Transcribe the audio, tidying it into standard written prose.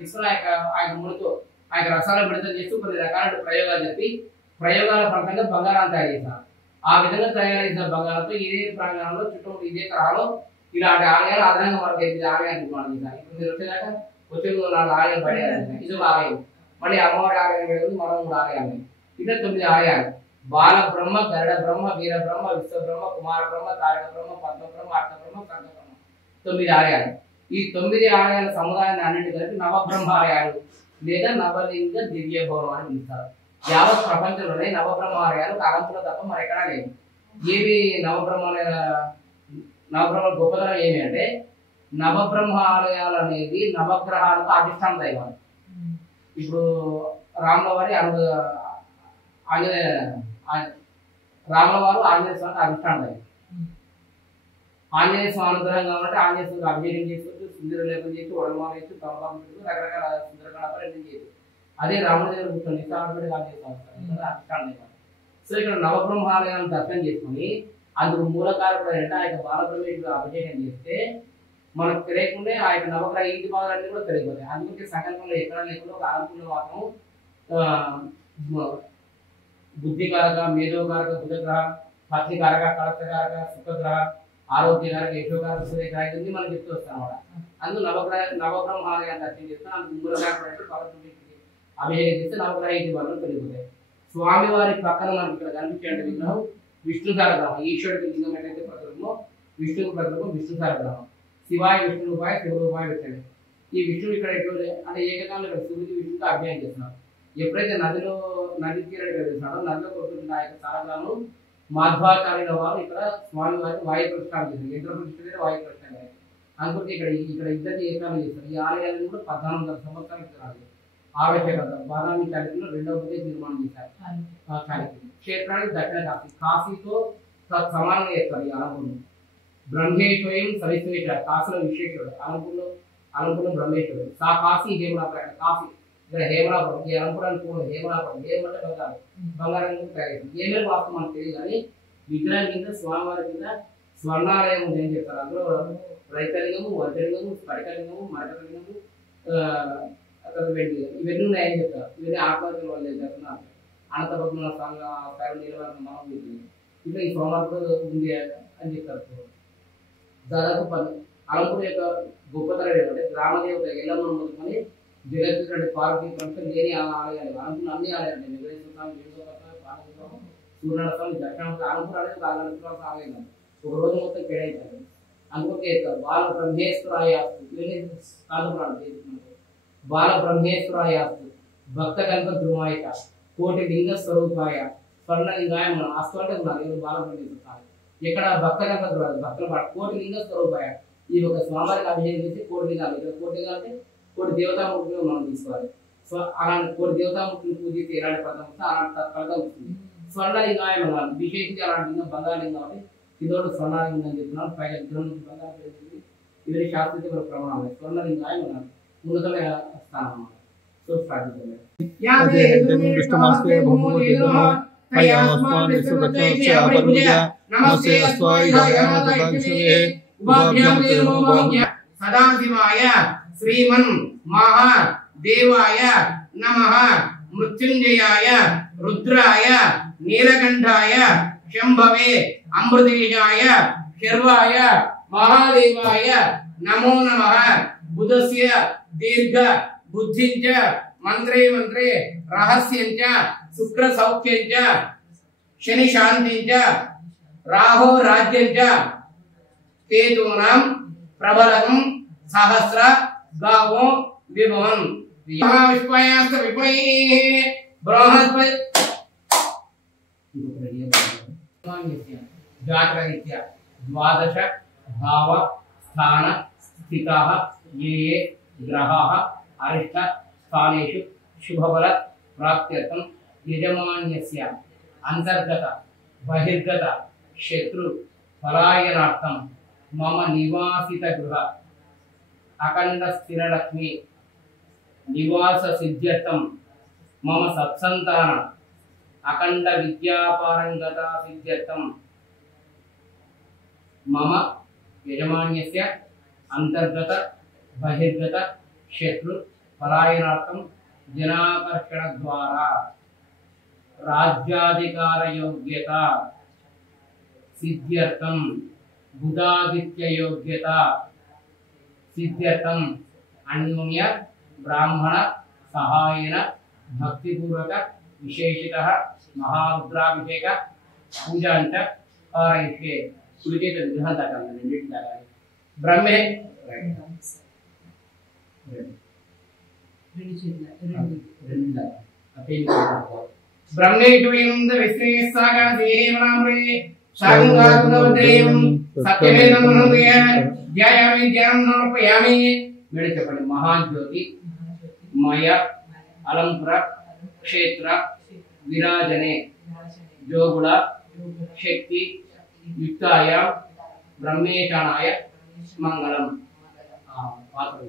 ఆయన ముడితో ఆయన రసాలను విడుదల చేస్తూ కొన్ని రకాల ప్రయోగాలు చెప్పి ప్రయోగాల ఫలితంగా బంగారం తయారు చేశారు. ఆ విధంగా తయారు చేసిన బంగారంతో ఇదే ప్రాంగణంలో చుట్టూ ఇదే తరహాలో ఇలాంటి ఆలయాలు ఆధారంగా మనకు 8 ఆలయాలు నిర్మాణం చేశారు. ఇప్పుడు మీరు వచ్చేదాకా వచ్చే 4 ఆలయాలు పడేయాలి. ఇది ఒక ఆలయం, మళ్ళీ అమ్మవారి ఆలయం వెళ్ళి మరో 3 ఆలయాలు, ఇట్లా 9 ఆలయాలు. బాల బ్రహ్మ, గరుడ బ్రహ్మ, వీర బ్రహ్మ, విశ్వ బ్రహ్మ, కుమార బ్రహ్మ, తారక బ్రహ్మ, పద్మ బ్రహ్మ, అర్ధ బ్రహ్మ, కర్ణ బ్రహ్మ, 9 ఆలయాలు. ఈ 9 ఆలయాల సముదాయాన్ని అన్నింటి కలిపి నవబ్రహ్మ ఆలయాలు లేదా నవలింగ దివ్య భవనం అని పిలుస్తారు. యావత్ ప్రపంచంలోనే నవబ్రహ్మ ఆలయాలు కాలంలో తప్ప మరెక్కడా లేదు. ఏవి నవబ్రహ్మ గొప్పతనం ఏమి అంటే నవబ్రహ్మ ఆలయాలు అనేది నవగ్రహాలకు అధిష్టాన దైవాలు. ఇప్పుడు రాములవారి రాములవారు ఆంజనేయ స్వామికి అధిష్టాన దైవం. ఆంజనేయ స్వామి అనుగ్రహం కాబట్టి ఆంజనేయ స్వామికి అభిషేకం చేసుకుంటూ సుందర లేపం చేసి వడమాల చేసి తమలపాకు పెట్టుకుని రకరకాల సుందరకాలు చేసి అదే రాముడి దగ్గర కూర్చొని ఆటోమేటిక్ ఆంజనేయ స్వామి అధిష్టాన దైవం. సో ఇక్కడ నవబ్రహ్మ ఆలయాలను దర్శనం చేసుకుని అందుకు మూలకారకుడు ఆ యొక్క బాలబ్రహ్మేశ్వరుడు అభిషేకం చేస్తే మనకు తెలియకుండా ఆ యొక్క నవగ్రహ ఇంటి భాగాలన్నీ కూడా తెలియపోతాయి. అందుకే సంకల్పంలో ఎక్కడ లేకుండా ఒక అనుకూల మాత్రం బుద్ధికారక, మేధోకారక బుధగ్రహ, పత్రికారక, కలత్రకారక, సుఖగ్రహ, ఆరోగ్యకారక, యశోకారక, సూర్యకారక ఇవన్నీ మనం చెప్తూ వస్తాం అన్నమాట. అందుకు నవబ్రహ్మ ఆలయాన్ని దర్శనం చేస్తాం. అందుకు మూలకారకుడు బాలబ్రహ్మేశ్వరుడికి అభిషేకం చేస్తే నవగ్రహ ఇంటి భాగాలు తెలియపోతాయి. స్వామివారి పక్కన మనకి ఇక్కడ కనిపించే విగ్రహం విష్ణుసార గ్రహం. ఈశ్వరుడికి లింగం ఏంటంటే ప్రతిరూపము, విష్ణువు ప్రతిరూపం విష్ణుసార గ్రహం. శివాయ విష్ణు రూపాయ శివ రూపాయ పెట్టండి. ఈ విష్ణువు ఇక్కడ ఎటువంటి అంటే ఏకకాలంలో ఇక్కడ శివుడికి విష్ణువుకి అభినయం చేస్తున్నారు. ఎప్పుడైతే నది తీరానికి వెళ్తున్నాడో నదిలో కొడుతున్న ఆ యొక్క సారగ్రహము మాధ్వాచార్యుల వారు ఇక్కడ స్వామి వారికి వాయు ప్రతిష్టానం చేశారు. యంత్ర ప్రతిష్ట వాయు ప్రతిష్టానం చేశారు. అనుకుంటే ఇక్కడ ఇద్దరిని ఏకాలం చేస్తారు. ఈ ఆలయాలను కూడా 1400 సంవత్సరాలు ఇస్తున్నారు. ఆవేశకత బాదామి చాళుక్యులు 2వ ప్రదేశ్ నిర్మాణం చేశారు. చాళుక్యులు క్షేత్రానికి దక్షిణ కాశీ, కాశీతో సమానంగా చేస్తారు. ఈ అలంపురం బ్రహ్మేశ్వరం సవిశ్వేష, కాశీలో విశ్వేశ్వరుడు, అలంపురం బ్రహ్మేశ్వరుడు. కాశీ హేమలాపురం, కాశీ ఇక్కడ హేమలాపురం, ఈ అలంపురానికి హేమలాపురం, హేమంటే బంగారం తయారు. ఏమేమి వాస్తవం మనకు తెలియదు కానీ విగ్రహం కింద స్వామివారి కింద స్వర్ణాలయం ఉంది అని చెప్తారు. అందులో రైతలింగము, వజ్రలింగము, స్ఫటికలింగము, మరకలింగము, ఇవన్నీ ఉన్నాయని చెప్తారు. ఇవన్నీ ఆత్మహత్యల వాళ్ళు చెప్తున్నారు. అనంతపద్మ స్వామి నీలవర్గం మనం ఇట్లా ఈ స్వామి ఉంది అని చెప్తారు. దాదాపు అలంపురం యొక్క గొప్పతనం ఏంటంటే గ్రామదేవత ఎల్లమ్మను మొదలుకొని జగత్తుడి పార్వతీ ప్రపంచం లేని ఆలయాలు. అలంపురం అన్ని ఆలయాలు వెంకటేశ్వర స్వామి, సూర్యనారాయణ స్వామి, దక్షిణామూర్తి. అలంపురం అనేది బాగా ఆలయం. ఒక రోజు మొత్తం కేటాయించారు. అందుకే బాల బ్రహ్మేశ్వరాయాస్తు ఇవన్నీ కాదుపురాలు చేస్తున్నారు. బాల బ్రహ్మేశ్వరాయాస్తు భక్త కల్ప ధ్రువాయిక కోటి లింగ స్వరూపాయ స్వర్ణలింగాయ మనం అస్తు అంటే ఉన్నారు. ఇది బాల బ్రహ్మేశ్వర ఇక్కడ భక్త కల్ప ధ్రువాయి భక్తుల పాటు కోటి లింగ స్వరూపాయ. ఈ ఒక స్వామివారికి అభిషేకం చేసి కోటి లింగాలు, ఇక్కడ కోటి లింగాలు అంటే కోటి దేవతామూర్తులు మనం తీసుకోవాలి. సో అలాంటి కోటి దేవతామూర్తులు పూజిస్తే ఎలాంటి ఫలితం వస్తే అలాంటి ఫలితం వస్తుంది. స్వర్ణలింగాయ మనం విశేషించి అలాంటి లింగం బంగాళలింగం కాబట్టి ఇదోడు స్వర్ణలింగం అని చెప్తున్నాం. పైగా విగ్రహం నుంచి బంగారం పెరుగుతుంది. ఇవన్నీ శాస్త్రీయ ప్రమాణాలు. స్వర్ణలింగాయ మనం ఉన్నతమైన స్థానం అన్నమాట. సో స్టార్ట్ చేద్దాం. సదాశివాయ శ్రీమన్ మహాదేవాయ నమః. మృత్యుంజయాయ రుద్రాయ నీలకంఠాయ శంభవే అమృతేశాయ శర్వాయ మహాదేవాయ నమో నమః. బుధస్య దీర్ఘ బుద్ధించ మంత్రే మంత్రే రహస్యంచ శుక్ర సౌఖ్యంచ శని శాంతించ రాహో రాజ్యంచ కేతూనాం ప్రబలకం సహస్ర గావో విభవం. విశ్వయాస్త విపై బృహస్పతి జాతకరీత్యా ద్వాదశ భావ స్థాన స్థితాః ఏ గ్రహాः అరిష్ట స్థానేషు శుభఫల ప్రాప్త్యర్థం యజమాన్యస్య అంతర్గత బహిర్గత శత్రు పలాయనార్థం మమ నివాసిత గృహ అఖండ స్థిరలక్ష్మి నివాస సిద్ధ్యర్థం మమ సత్సంతాన అఖండ విద్యాపారంగత సిద్ధ్యర్థం మమ యజమాన్యస్య అంతర్గత బహిర్గత శత్రు పలాయనార్థం జనాకర్షణ ద్వారా రాజ్యాధికార యోగ్యత సిద్ధ్యర్థం బుధాదిత్య యోగ్యత సిద్ధ్యర్థం అన్యోన్య బ్రాహ్మణ సహాయన భక్తిపూర్వక విశేషిత మహారుద్రాభిషేక పూజ అంట कारयिष्ये कुलकेत विधान दाखल రెండిటి దాగాలి బ్రహ్మే బ్రహ్మేశ్వరీంద విశ్రేయస్సాగా దేహేమనామ్రే శాగంగాగుణవద్రేయం సత్యవేదం మనోదయ ధ్యాయామి ధ్యానం సమర్పయామి మీరు చెప్పండి మహాజ్యోతి మయ అలంపుర క్షేత్ర విరాజనే జోగుల శక్తి युक्ताय ब्रह्मेशानाय मंगलम पात्र